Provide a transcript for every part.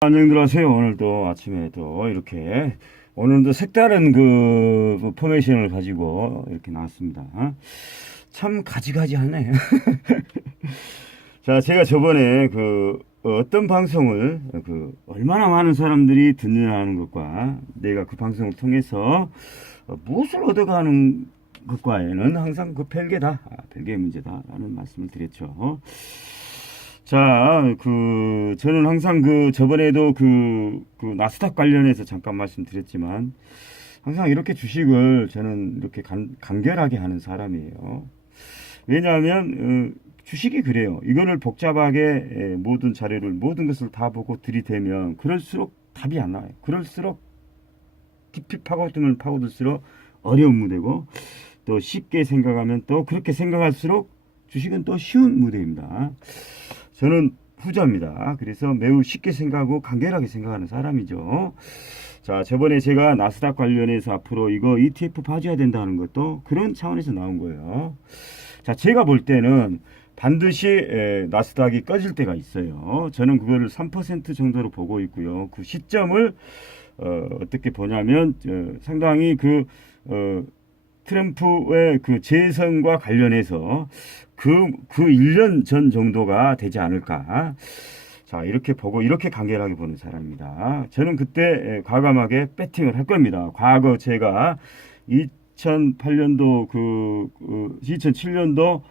안녕들 하세요. 오늘도 아침에 또 이렇게 오늘도 색다른 그 포메이션을 가지고 이렇게 나왔습니다. 참 가지가지하네. 자, 제가 저번에 그 어떤 방송을 얼마나 많은 사람들이 듣느냐는 것과 내가 그 방송을 통해서 무엇을 얻어가는 것과에는 항상 그 별개다, 별개의 문제다라는 말씀을 드렸죠. 자, 저는 항상 저번에도 나스닥 관련해서 잠깐 말씀드렸지만, 항상 이렇게 주식을 저는 이렇게 간결하게 하는 사람이에요. 왜냐하면, 주식이 그래요. 이거를 복잡하게 모든 자료를, 모든 것을 다 보고 들이대면, 그럴수록 답이 안 나와요. 그럴수록 깊이 파고들면 파고들수록 어려운 무대고, 또 쉽게 생각하면 또 그렇게 생각할수록 주식은 또 쉬운 무대입니다. 저는 후자입니다. 그래서 매우 쉽게 생각하고 간결하게 생각하는 사람이죠. 자, 저번에 제가 나스닥 관련해서 앞으로 이거 ETF 봐줘야 된다는 것도 그런 차원에서 나온 거예요. 자, 제가 볼 때는 반드시 나스닥이 꺼질 때가 있어요. 저는 그거를 3% 정도로 보고 있고요. 그 시점을 어떻게 보냐면 상당히 트럼프의 그 재선과 관련해서 그 1년 전 정도가 되지 않을까. 자, 이렇게 보고, 이렇게 간결하게 보는 사람입니다. 저는 그때 과감하게 배팅을 할 겁니다. 과거 제가 2008년도 2007년도,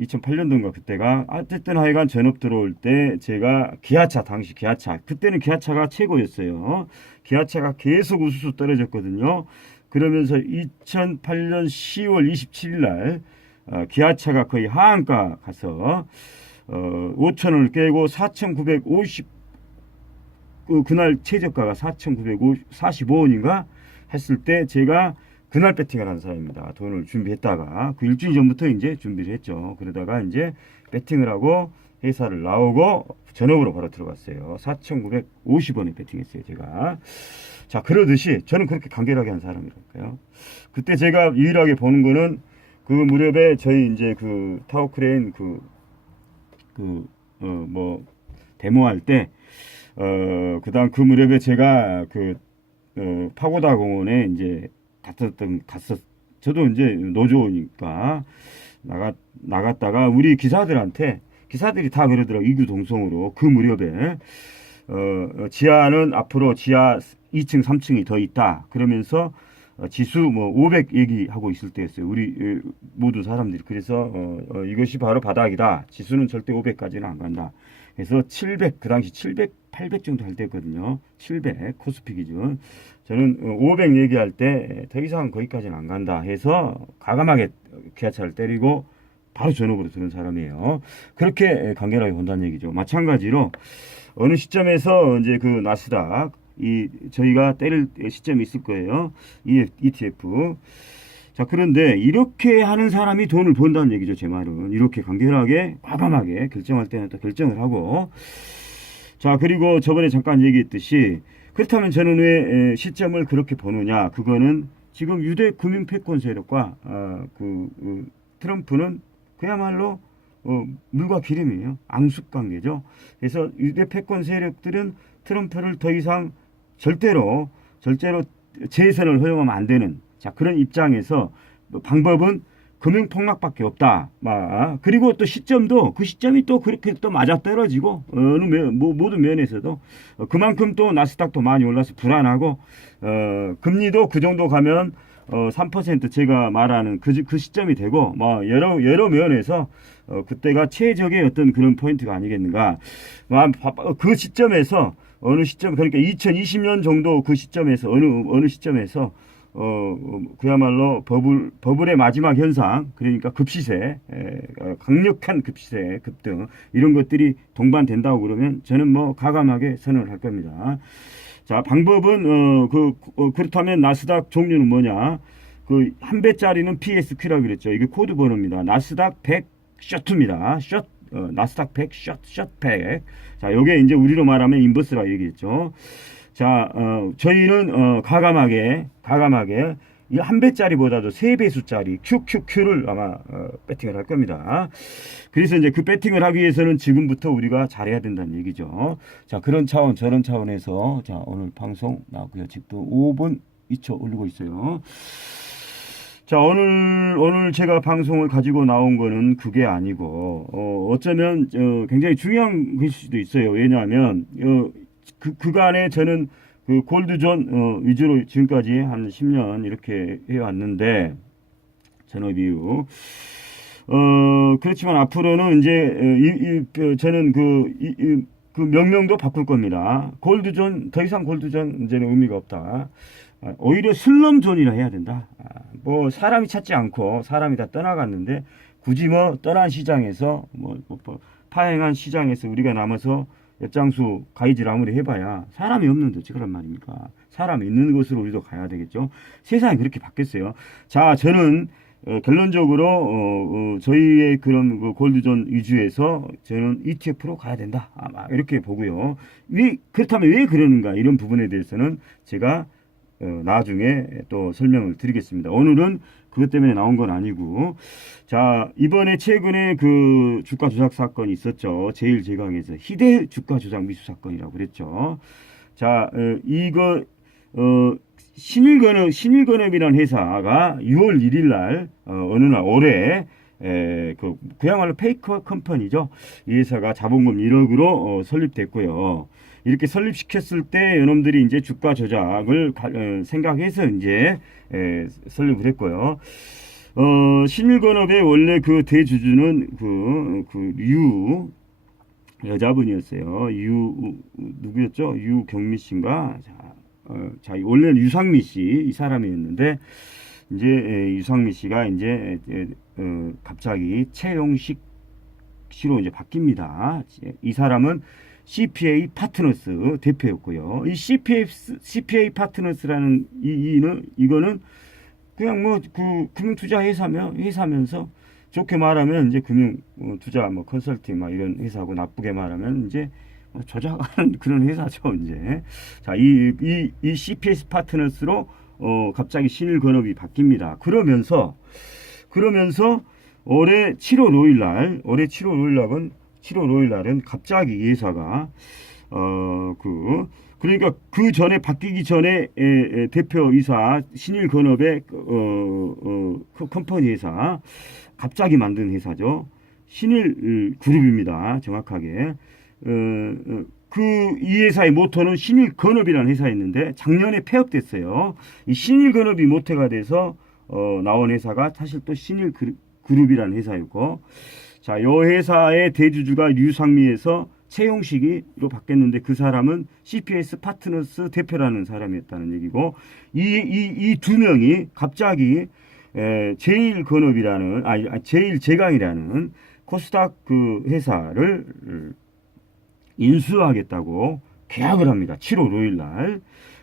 2008년도인가 그때가, 어쨌든 하여간 전업 들어올 때 제가 당시 기아차, 그때는 기아차가 최고였어요. 기아차가 계속 우수수 떨어졌거든요. 그러면서 2008년 10월 27일 날 기아차가 거의 하한가 가서 5,000원을 깨고 4,950 그날 최저가가 4,945원인가 했을 때 제가 그날 배팅을 한 사람입니다. 돈을 준비했다가 그 일주일 전부터 이제 준비를 했죠. 그러다가 이제 배팅을 하고 회사를 나오고 전업으로 바로 들어갔어요. 4,950원에 배팅했어요, 제가. 자, 그러듯이 저는 그렇게 간결하게 한 사람이랄까요. 그때 제가 유일하게 보는 거는 그 무렵에 저희 이제 타워크레인 데모할 때, 그다음 그 무렵에 제가 파고다 공원에 이제 저도 이제 노조니까 나갔다가 우리 기사들이 다 그러더라고. 이구동성으로 그 무렵에 지하는 앞으로 지하 2층 3층이 더 있다 그러면서 지수 500 얘기하고 있을 때였어요. 우리 모든 사람들이. 그래서 이것이 바로 바닥이다. 지수는 절대 500까지는 안 간다. 그래서 700, 그 당시 700, 800 정도 할 때였거든요. 700 코스피 기준. 저는 500 얘기할 때 더 이상 거기까지는 안 간다 해서 과감하게 기아차를 때리고 바로 전업으로 드는 사람이에요. 그렇게 간결하게 본다는 얘기죠. 마찬가지로 어느 시점에서 이제 나스닥 저희가 때릴 시점이 있을 거예요. ETF. 자, 그런데 이렇게 하는 사람이 돈을 번다는 얘기죠. 제 말은. 이렇게 간결하게, 과감하게 결정할 때는 또 결정을 하고. 자, 그리고 저번에 잠깐 얘기했듯이 그렇다면 저는 왜 시점을 그렇게 보느냐. 그거는 지금 유대 금융 패권 세력과 트럼프는 그야말로 물과 기름이에요. 앙숙 관계죠. 그래서 유대 패권 세력들은 트럼프를 더 이상 절대로 재선을 허용하면 안 되는 그런 입장에서 방법은 금융 폭락밖에 없다. 그리고 또 시점도 그 시점이 또 그렇게 또 맞아떨어지고 모든 면에서도 그만큼 또 나스닥도 많이 올라서 불안하고 금리도 그 정도 가면 3% 제가 말하는 그 시점이 되고 여러 면에서 그때가 최적의 어떤 그런 포인트가 아니겠는가. 그 시점에서 어느 시점 그러니까 2020년 정도 그 시점에서 어느 시점에서 그야말로 버블의 마지막 현상 그러니까 급시세 강력한 급시세 급등 이런 것들이 동반된다고 그러면 저는 과감하게 선언을 할 겁니다. 자, 방법은 그렇다면 나스닥 종류는 뭐냐? 한 배짜리는 PSQ라고 그랬죠. 이게 코드 번호입니다. 나스닥 100 셔트입니다. 나스닥 100 셔트100. 자, 요게 이제 우리로 말하면 인버스라고 얘기했죠. 자, 저희는 과감하게 이 한 배짜리보다도 3배수짜리 QQQ를 아마 배팅을 할 겁니다. 그래서 이제 그 배팅을 하기 위해서는 지금부터 우리가 잘해야 된다는 얘기죠. 자, 그런 차원, 저런 차원에서 자, 오늘 방송 나왔고요. 지금 5분 2초 올리고 있어요. 자, 오늘 제가 방송을 가지고 나온 거는 그게 아니고, 어쩌면, 굉장히 중요한 것일 수도 있어요. 왜냐하면, 그간에 저는 그 골드존, 위주로 지금까지 한 10년 이렇게 해왔는데, 전업 이후. 그렇지만 앞으로는 이제, 저는 그 명명도 바꿀 겁니다. 골드존, 더 이상 골드존 이제는 의미가 없다. 오히려 슬럼존이라 해야 된다. 뭐 사람이 찾지 않고 사람이 다 떠나갔는데 굳이 뭐 떠난 시장에서 파행한 시장에서 우리가 남아서 엿장수 가이질 아무리 해봐야 사람이 없는 도지 그런 말입니까? 사람이 있는 곳으로 우리도 가야 되겠죠. 세상이 그렇게 바뀌었어요. 자, 저는 결론적으로 저희의 그런 그 골드존 위주에서 저는 ETF로 가야 된다. 이렇게 보고요. 그렇다면 왜 그러는가 이런 부분에 대해서는 제가 나중에 또 설명을 드리겠습니다. 오늘은 그것 때문에 나온 건 아니고, 자, 이번에 최근에 그 주가 조작 사건이 있었죠. 제1제강에서 희대 주가 조작 미수 사건이라고 그랬죠. 자, 이거 신일건업이라는 회사가 6월 1일 날 어느 날 올해 그야말로 페이커 컴퍼니죠. 이 회사가 자본금 1억으로 설립됐고요. 이렇게 설립시켰을 때 여러분들이 이제 주가 조작을 생각해서 이제 설립을 했고요. 신일건업의 원래 그 대주주는 유 여자분이었어요. 누구였죠? 유경미 씨인가? 자, 원래는 유상미 씨 이 사람이었는데 이제 유상미 씨가 이제 갑자기 최용식 씨로 이제 바뀝니다. 이 사람은 CPA 파트너스 대표였고요. 이 CPA 파트너스라는 이거는 그냥 뭐 그 금융투자 회사면서 좋게 말하면 이제 금융 투자 뭐 컨설팅 막 이런 회사고 나쁘게 말하면 이제 조작하는 그런 회사죠 이제. 자, 이 CPA 파트너스로 갑자기 신일건업이 바뀝니다. 그러면서 올해 7월 5일 날은 갑자기 이 회사가 그러니까 그 전에 바뀌기 전에 대표이사 신일건업의 컴퍼니 회사 갑자기 만든 회사죠. 신일그룹입니다. 정확하게. 이 회사의 모토는 신일건업이라는 회사였는데 작년에 폐업됐어요. 이 신일건업이 모태가 돼서 나온 회사가 사실 또 신일그룹이라는 회사였고, 자, 이 회사의 대주주가 류상미에서 최용식이로 바뀌었는데 그 사람은 CPS 파트너스 대표라는 사람이었다는 얘기고, 이 두 명이 갑자기 제일건업이라는 제일제강이라는 코스닥 그 회사를 인수하겠다고 계약을 합니다. 7월 5일 날.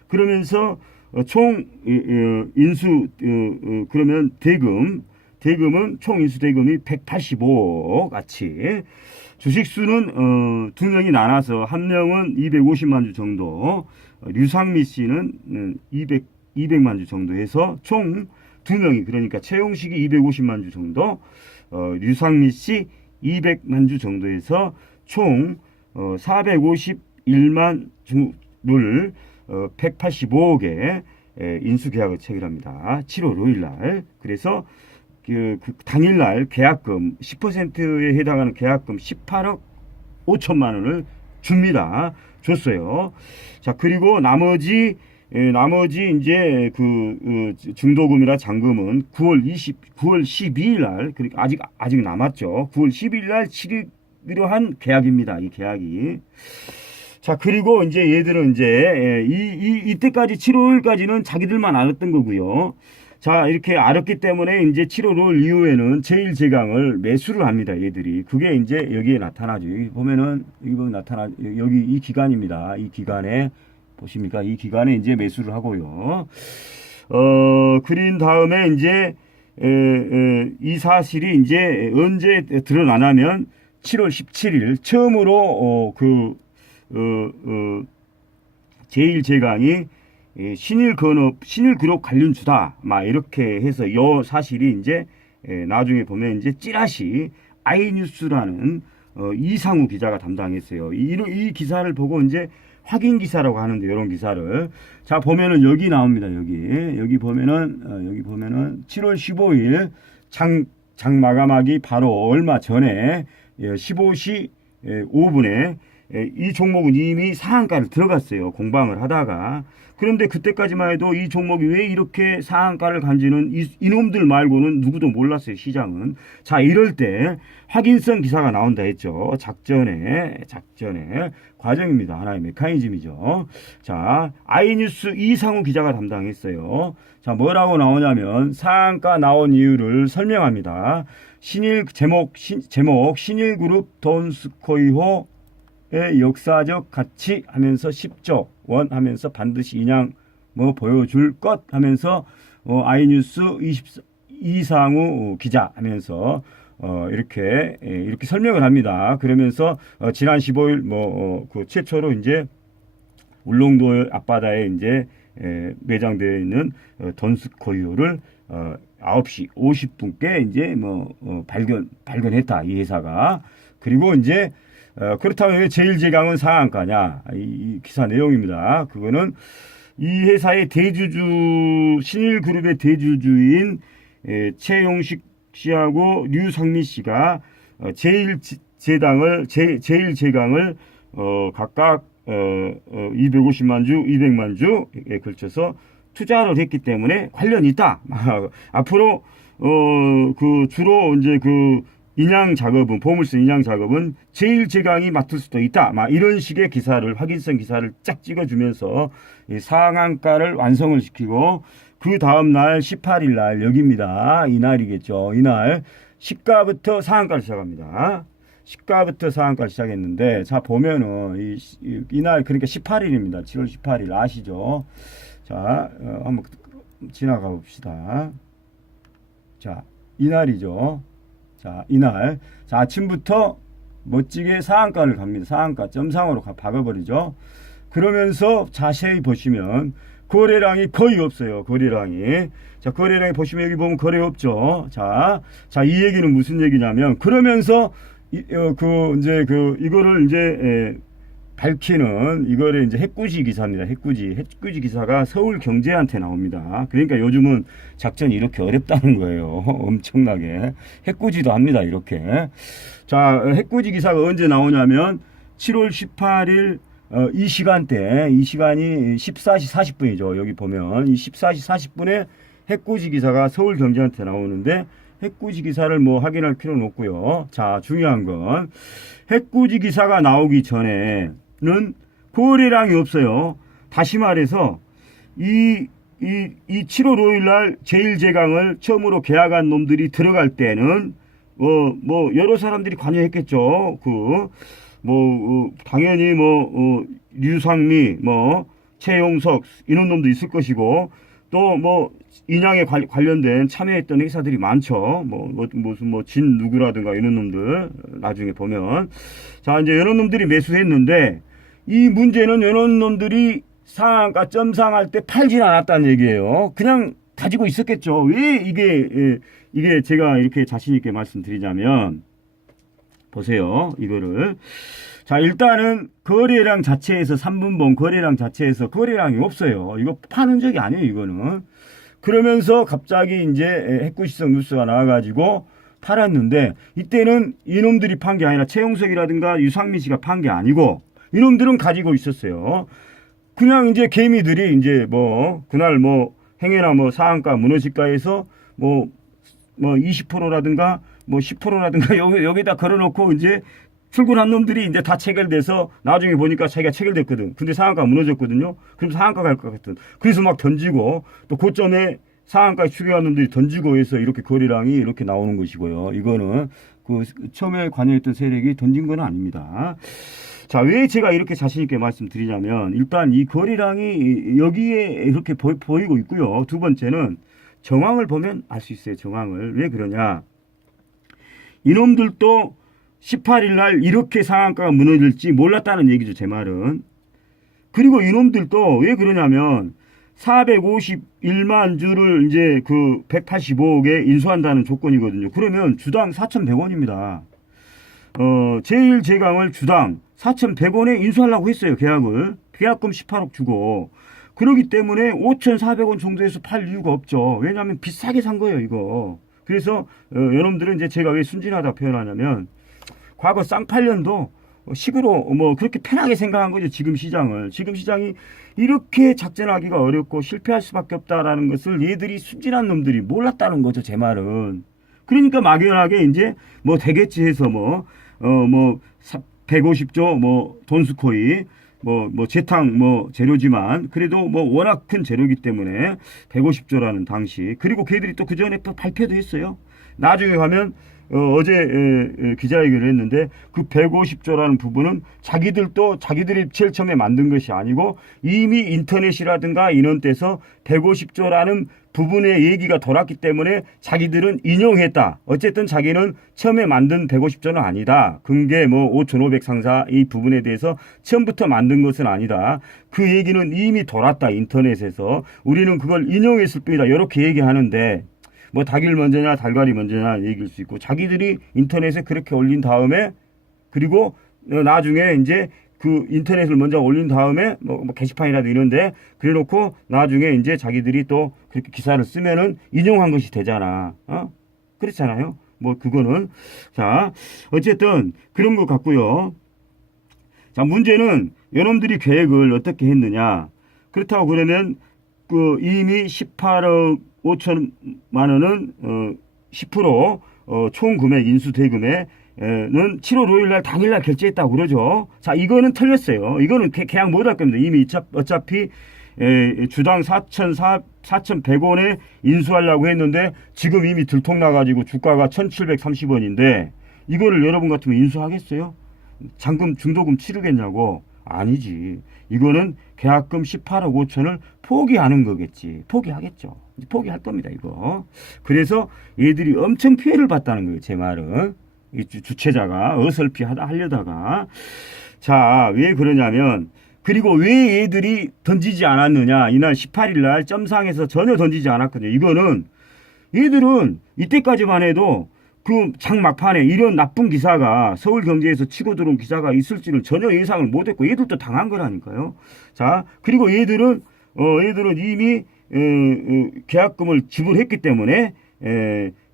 그러면서 총 인수 그러면 대금은 총 인수 대금이 185억 가치. 주식 수는 두 명이 나눠서 한 명은 250만 주 정도, 류상미 씨는 200만 주 정도 해서 총 두 명이, 그러니까 최용식이 250만 주 정도, 류상미 씨 200만 주 정도 해서 총 451만 주를 185억에 인수 계약을 체결합니다. 7월 5일 날. 그래서 그 당일날 계약금 10%에 해당하는 계약금 18억 5천만 원을 줬어요. 자, 그리고 나머지 이제 중도금이나 잔금은 9월 12일 날, 그러니까 아직 남았죠. 9월 12일 날 치르기로 한 계약입니다. 이 계약이. 자, 그리고 이제 얘들은 이제 이때까지 7월까지는 자기들만 알았던 거고요. 자, 이렇게 알았기 때문에 이제 7월 5일 이후에는 제1제강을 매수를 합니다. 얘들이. 그게 이제 여기에 나타나죠. 여기 보면은 여기 이 기간입니다. 이 기간에 보십니까? 이 기간에 이제 매수를 하고요. 그린 다음에 이제 이 사실이 이제 언제 드러나냐면 7월 17일 처음으로 제1제강이 신일그룹 관련주다. 막 이렇게 해서 요 사실이 이제 나중에 보면 이제 찌라시 아이뉴스라는 이상우 기자가 담당했어요. 이 기사를 보고 이제 확인 기사라고 하는데 이런 기사를 자 보면은 여기 나옵니다. 여기 보면은 7월 15일 장 마감하기 바로 얼마 전에 15시 5분에 이 종목은 이미 상한가를 들어갔어요. 공방을 하다가. 그런데 그때까지만 해도 이 종목이 왜 이렇게 상한가를 간지는 이놈들 말고는 누구도 몰랐어요. 시장은. 자 이럴 때 확인성 기사가 나온다 했죠. 작전의 과정입니다. 하나의 메커니즘이죠. 자 아이뉴스 이상우 기자가 담당했어요. 자 뭐라고 나오냐면 상한가 나온 이유를 설명합니다. 제목 신일그룹 돈스코이호 의 역사적 가치 하면서 10조 원 하면서 반드시 인양 보여줄 것 하면서 아이뉴스 이상우 기자 하면서 이렇게 설명을 합니다. 그러면서 지난 15일 그 최초로 이제 울릉도 앞바다에 이제 매장되어 있는 돈스코이호를 9시 50분께 이제 발견했다 이 회사가. 그리고 이제 그렇다면 왜 제일제강은 상한가냐? 이 기사 내용입니다. 그거는 이 회사의 대주주 신일그룹의 대주주인 최용식 씨하고 류상미 씨가 제일제강을 각각 250만 주, 200만 주에 걸쳐서 투자를 했기 때문에 관련이 있다. 앞으로 주로 이제 인양 작업은 보물서 인양 작업은 제일제강이 맡을 수도 있다. 이런 식의 기사를 확인성 기사를 쫙 찍어주면서 이 상한가를 완성을 시키고 그 다음 날 18일 날 여기입니다. 이날이겠죠. 이날 시가부터 상한가를 시작합니다. 시가부터 상한가를 시작했는데 자 보면은 이날 그러니까 18일입니다. 7월 18일 아시죠? 자 한번 지나가 봅시다. 자 이날이죠. 자, 이날. 자, 아침부터 멋지게 상한가를 갑니다. 상한가 점상으로 박아버리죠. 그러면서 자세히 보시면 거래량이 거의 없어요. 거래량이. 자, 거래량이 보시면 여기 보면 거래 없죠. 자, 이 얘기는 무슨 얘기냐면 그러면서 이거를 이제 밝히는 이거를 이제 해꾸지 기사입니다. 해꾸지 기사가 서울경제한테 나옵니다. 그러니까 요즘은 작전이 이렇게 어렵다는 거예요. 엄청나게 해꾸지도 합니다. 이렇게. 자, 해꾸지 기사가 언제 나오냐면 7월 18일 이 시간대, 이 시간이 14시 40분이죠. 여기 보면 이 14시 40분에 해꾸지 기사가 서울경제한테 나오는데 해꾸지 기사를 확인할 필요는 없고요. 자, 중요한 건 해꾸지 기사가 나오기 전에는 거래량이 없어요. 다시 말해서 이 7월 5일 날 제일제강을 처음으로 계약한 놈들이 들어갈 때는 여러 사람들이 관여했겠죠. 당연히 류상미 최용석 이런 놈도 있을 것이고 또 인양에 관련된 참여했던 회사들이 많죠. 무슨 진 누구라든가 이런 놈들 나중에 보면 자 이제 이런 놈들이 매수했는데 이 문제는 이런 놈들이 상한가 점상할 때 팔진 않았다는 얘기예요. 그냥 가지고 있었겠죠. 왜 이게 제가 이렇게 자신 있게 말씀드리자면 보세요. 이거를 자 일단은 거래량 자체에서 3분봉 거래량 자체에서 거래량이 없어요. 이거 파는 적이 아니에요. 이거는. 그러면서 갑자기 이제 해꾸시성 뉴스가 나와가지고 팔았는데 이때는 이놈들이 판 게 아니라 최용석이라든가 유상민 씨가 판 게 아니고 이놈들은 가지고 있었어요. 그냥 이제 개미들이 이제 그날 행여나 상한가 무너질까해서 20%라든가 10%라든가 여기다 걸어놓고 이제 출근한 놈들이 이제 다 체결돼서 나중에 보니까 자기가 체결됐거든. 근데 상한가 무너졌거든요. 그럼 상한가 갈 것 같은. 그래서 막 던지고 또 고점에 상한가에 추격한 놈들이 던지고 해서 이렇게 거래량이 이렇게 나오는 것이고요. 이거는 처음에 관여했던 세력이 던진 건 아닙니다. 자, 왜 제가 이렇게 자신있게 말씀드리냐면 일단 이 거래량이 여기에 이렇게 보이고 있고요. 두 번째는 정황을 보면 알 수 있어요. 정황을. 왜 그러냐. 이놈들도 18일 날 이렇게 상한가가 무너질지 몰랐다는 얘기죠. 제 말은. 그리고 이놈들도 왜 그러냐면 451만 주를 이제 그 185억에 인수한다는 조건이거든요. 그러면 주당 4,100원입니다. 제1제강을 주당 4,100원에 인수하려고 했어요. 계약을. 계약금 18억 주고. 그러기 때문에 5,400원 정도에서 팔 이유가 없죠. 왜냐하면 비싸게 산 거예요, 이거. 그래서 여러분들은 이제 제가 왜 순진하다 표현하냐면 과거 쌍팔년도 식으로 뭐 그렇게 편하게 생각한 거죠. 지금 시장을. 지금 시장이 이렇게 작전하기가 어렵고 실패할 수밖에 없다라는 것을 얘들이 순진한 놈들이 몰랐다는 거죠. 제 말은. 그러니까 막연하게 이제 뭐 되겠지 해서 뭐 150조 뭐 돈스코이 뭐 재탕 뭐 재료지만 그래도 뭐 워낙 큰 재료이기 때문에 150조라는 당시. 그리고 걔들이 또 그 전에 또 발표도 했어요. 나중에 가면 어제 기자회견을 했는데 그 150조라는 부분은 자기들이 제일 처음에 만든 것이 아니고 이미 인터넷이라든가 이런 데서 150조라는 부분의 얘기가 돌았기 때문에 자기들은 인용했다. 어쨌든 자기는 처음에 만든 150조는 아니다. 금괴 뭐 5,500 상사 이 부분에 대해서 처음부터 만든 것은 아니다. 그 얘기는 이미 돌았다. 인터넷에서. 우리는 그걸 인용했을 뿐이다. 이렇게 얘기하는데 뭐 닭일 먼저냐 달걀이 먼저냐 얘기일 수 있고 자기들이 인터넷에 그렇게 올린 다음에 그리고 나중에 이제 그 인터넷을 먼저 올린 다음에 뭐 게시판이라도 이런데 그래놓고 나중에 이제 자기들이 또 그렇게 기사를 쓰면은 인용한 것이 되잖아. 그렇잖아요. 뭐 그거는 자 어쨌든 그런 것 같고요. 자 문제는 여러분들이 계획을 어떻게 했느냐. 그렇다고 그러면 그 이미 18억 5천만 원은 10% 총 금액 인수 대금에 는 7월 5일 날 당일날 결제했다고 그러죠. 자, 이거는 틀렸어요. 이거는 계약 못 할 겁니다. 이미 어차피 주당 4,100원에 인수하려고 했는데 지금 이미 들통나가지고 주가가 1,730원인데 이거를 여러분 같으면 인수하겠어요? 잔금 중도금 치르겠냐고. 아니지. 이거는 계약금 18억 5천을 포기하는 거겠지. 포기하겠죠. 포기할 겁니다, 이거. 그래서 얘들이 엄청 피해를 봤다는 거예요, 제 말은. 이 주체자가 어설피 하려다가. 자, 왜 그러냐면, 그리고 왜 얘들이 던지지 않았느냐. 이날 18일 날 점상에서 전혀 던지지 않았거든요. 이거는 얘들은 이때까지만 해도 그 장막판에 이런 나쁜 기사가 서울경제에서 치고 들어온 기사가 있을지는 전혀 예상을 못했고 얘들도 당한 거라니까요. 자 그리고 얘들은 이미 계약금을 지불했기 때문에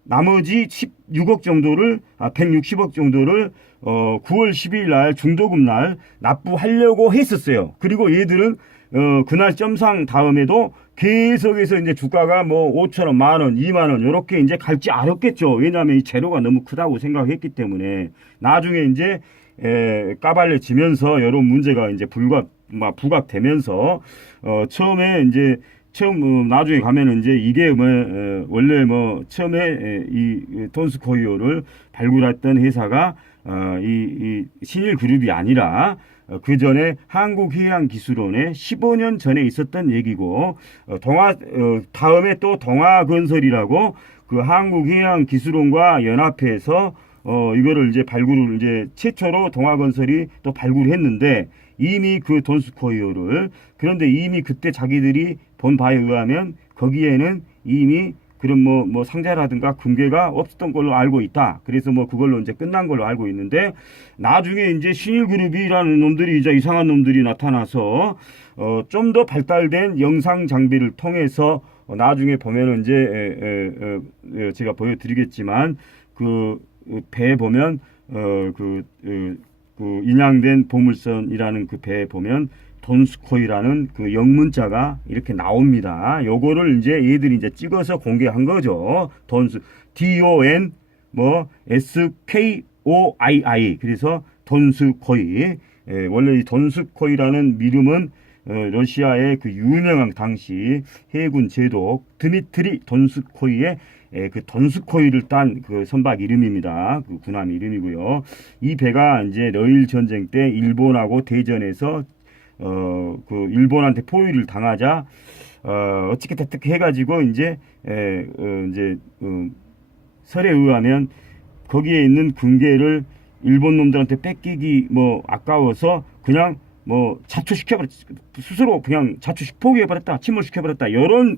나머지 16억 정도를 160억 정도를 9월 12일 날 중도금 날 납부하려고 했었어요. 그리고 얘들은 그날 점상 다음에도 계속해서 이제 주가가 뭐 5천원, 만원, 2만원 이렇게 이제 갈지 알았겠죠. 왜냐하면 이 재료가 너무 크다고 생각했기 때문에 나중에 이제 까발려지면서 여러 문제가 이제 부각되면서 처음에 이제 나중에 가면은 이제 이게 원래 처음에 이 돈스코이오를 발굴했던 회사가 이 신일그룹이 아니라 그 전에 한국해양기술원에 15년 전에 있었던 얘기고, 다음에 또 동아건설이라고 그 한국해양기술원과 연합해서, 이거를 이제 발굴을 이제 최초로 동아건설이 또 발굴했는데, 이미 그 돈스코이오를, 그런데 이미 그때 자기들이 본 바에 의하면 거기에는 이미 그런 상자라든가 금괴가 없었던 걸로 알고 있다. 그래서 그걸로 이제 끝난 걸로 알고 있는데 나중에 이제 신일그룹이라는 놈들이 이제 이상한 놈들이 나타나서 좀 더 발달된 영상 장비를 통해서 나중에 보면은 이제 제가 보여드리겠지만 그 배에 보면 그 인양된 보물선이라는 그 배에 보면 돈스코이라는 그 영문자가 이렇게 나옵니다. 요거를 이제 얘들이 이제 찍어서 공개한 거죠. DON SKOII. 그래서 돈스코이. 원래 이 돈스코이라는 이름은 러시아의 그 유명한 당시 해군 제독 드미트리 돈스코이의 그 돈스코이를 딴 그 선박 이름입니다. 그 군함 이름이고요. 이 배가 이제 러일 전쟁 때 일본하고 대전에서 그 일본한테 포위를 당하자 어떻게 해가지고 이제 설에 의하면 거기에 있는 금괴를 일본 놈들한테 뺏기기 아까워서 그냥 뭐 자초시켜버렸 스스로 그냥 자초 포기해버렸다, 침몰시켜버렸다, 이런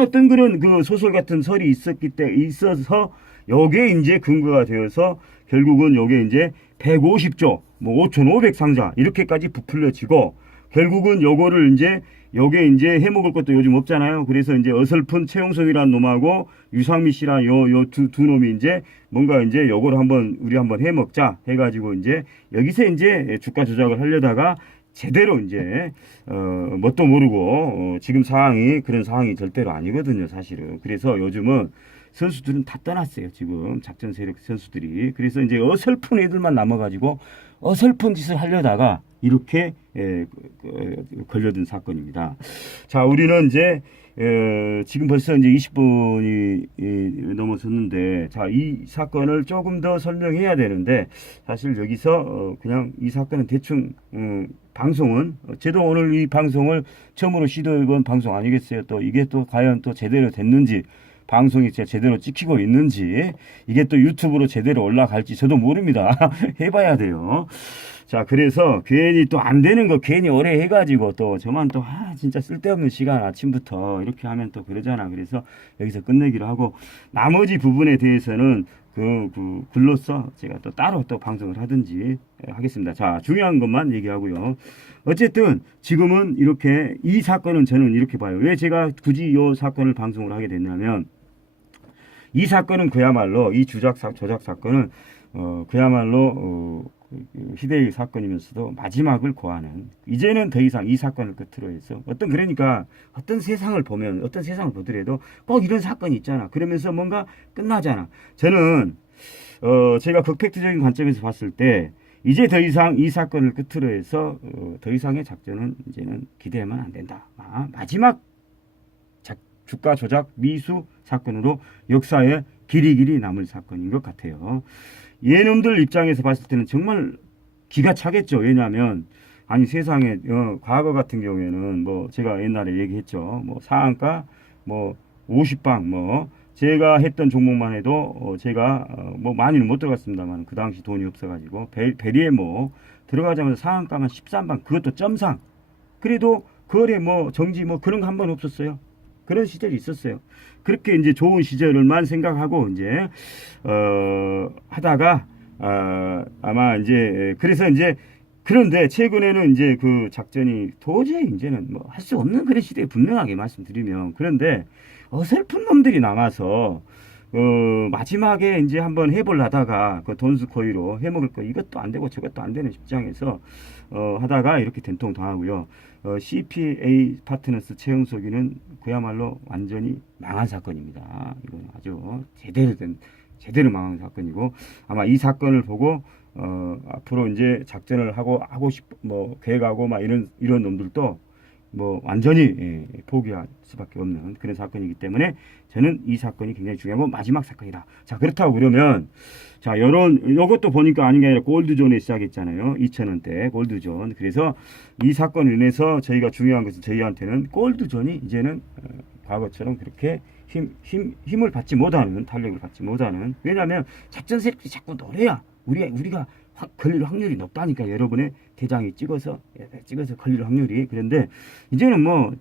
어떤 그런 그 소설 같은 설이 있어서 요게 이제 근거가 되어서 결국은 요게 이제 150조 뭐 5,500 상자 이렇게까지 부풀려지고, 결국은 요거를 이제 요게 이제 해먹을 것도 요즘 없잖아요. 그래서 이제 어설픈 최용석이라는 놈하고 유상미 씨랑 요 두 놈이 이제 뭔가 이제 요거를 우리 한번 해먹자 해가지고 이제 여기서 이제 주가 조작을 하려다가 제대로 이제 뭣도 모르고 지금 상황이 그런 상황이 절대로 아니거든요, 사실은. 그래서 요즘은 선수들은 다 떠났어요, 지금 작전 세력 선수들이. 그래서 이제 어설픈 애들만 남아가지고 어설픈 짓을 하려다가 이렇게 걸려든 사건입니다. 자, 우리는 이제 지금 벌써 이제 20분이 넘어섰는데, 자, 이 사건을 조금 더 설명해야 되는데, 사실 여기서 그냥 이 사건은 대충 방송은 저도 오늘 이 방송을 처음으로 시도해본 방송 아니겠어요. 또 이게 또 과연 또 제대로 됐는지, 방송이 제대로 찍히고 있는지, 이게 또 유튜브로 제대로 올라갈지 저도 모릅니다. 해봐야 돼요. 자, 그래서 괜히 또 안 되는 거 괜히 오래 해가지고 또 저만 또 진짜 쓸데없는 시간 아침부터 이렇게 하면 또 그러잖아. 그래서 여기서 끝내기로 하고, 나머지 부분에 대해서는 글로써 제가 또 따로 또 방송을 하든지 하겠습니다. 자, 중요한 것만 얘기하고요. 어쨌든 지금은 이렇게 이 사건은 저는 이렇게 봐요. 왜 제가 굳이 이 사건을 방송을 하게 됐냐면, 이 사건은 그야말로 이 조작 사건은 그야말로 희대의 사건이면서도 마지막을 고하는, 이제는 더 이상 이 사건을 끝으로 해서 그러니까 어떤 세상을 보더라도 꼭 이런 사건이 있잖아. 그러면서 뭔가 끝나잖아. 저는 제가 극팩트적인 관점에서 봤을 때 이제 더 이상 이 사건을 끝으로 해서 더 이상의 작전은 이제는 기대하면 안 된다. 마지막 주가 조작 미수 사건으로 역사에 길이 남을 사건인 것 같아요. 얘놈들 입장에서 봤을 때는 정말 기가 차겠죠. 왜냐하면 아니 세상에 과거 같은 경우에는 뭐 제가 옛날에 얘기했죠. 뭐 상한가 뭐 50방 뭐 제가 했던 종목만 해도 제가 뭐 많이는 못 들어갔습니다만 그 당시 돈이 없어가지고 베리에 뭐 들어가자마자 상한가만 13방, 그것도 점상. 그래도 거래 뭐 정지 뭐 그런 거 한 번 없었어요. 그런 시절이 있었어요. 그렇게 이제 좋은 시절을만 생각하고 이제 하다가 아마 이제 그래서 이제, 그런데 최근에는 이제 그 작전이 도저히 이제는 뭐 할 수 없는 그런 시대에, 분명하게 말씀드리면. 그런데 어설픈 놈들이 남아서 마지막에 이제 한번 해보려다가 그 돈스코이로 해먹을 거 이것도 안 되고 저것도 안 되는 입장에서 하다가 이렇게 된통 당하고요. CPA 파트너스 최영석이는 그야말로 완전히 망한 사건입니다. 이건 아주 제대로 망한 사건이고, 아마 이 사건을 보고 앞으로 이제 작전을 하고 뭐 계획하고 막 이런 놈들도 뭐 완전히 포기할 수밖에 없는 그런 사건이기 때문에 저는 이 사건이 굉장히 중요하고 마지막 사건이다. 자, 그렇다고 그러면 자, 요것도 보니까 아닌 게 아니라 골드존에 시작했잖아요. 2,000원대 골드존. 그래서 이 사건으로 인해서 저희가 중요한 것은, 저희한테는 골드존이 이제는 과거처럼 그렇게 힘을 받지 못하는, 탄력을 받지 못하는, 왜냐하면 작전 세력들이 자꾸 노래야 우리가 걸릴 확률이 높다니까. 여러분의 대장이 찍어서 걸릴 확률이. 그런데 이제는 뭐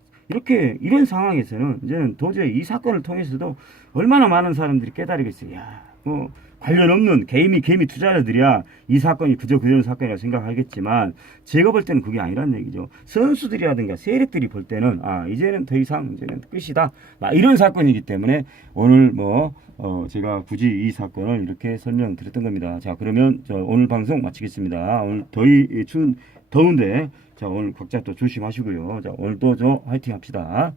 이런 상황에서는 이제는 도저히 이 사건을 통해서도 얼마나 많은 사람들이 깨달으겠어요. 야, 뭐 관련 없는 개미 투자자들이야 이 사건이 그런 사건이라고 생각하겠지만, 제가 볼 때는 그게 아니란 얘기죠. 선수들이라든가 세력들이 볼 때는 이제는 더 이상 이제는 끝이다, 이런 사건이기 때문에 오늘 제가 굳이 이 사건을 이렇게 설명드렸던 겁니다. 자, 그러면 오늘 방송 마치겠습니다. 오늘 더운데 자, 오늘 각자 또 조심하시고요. 자, 오늘도 화이팅 합시다.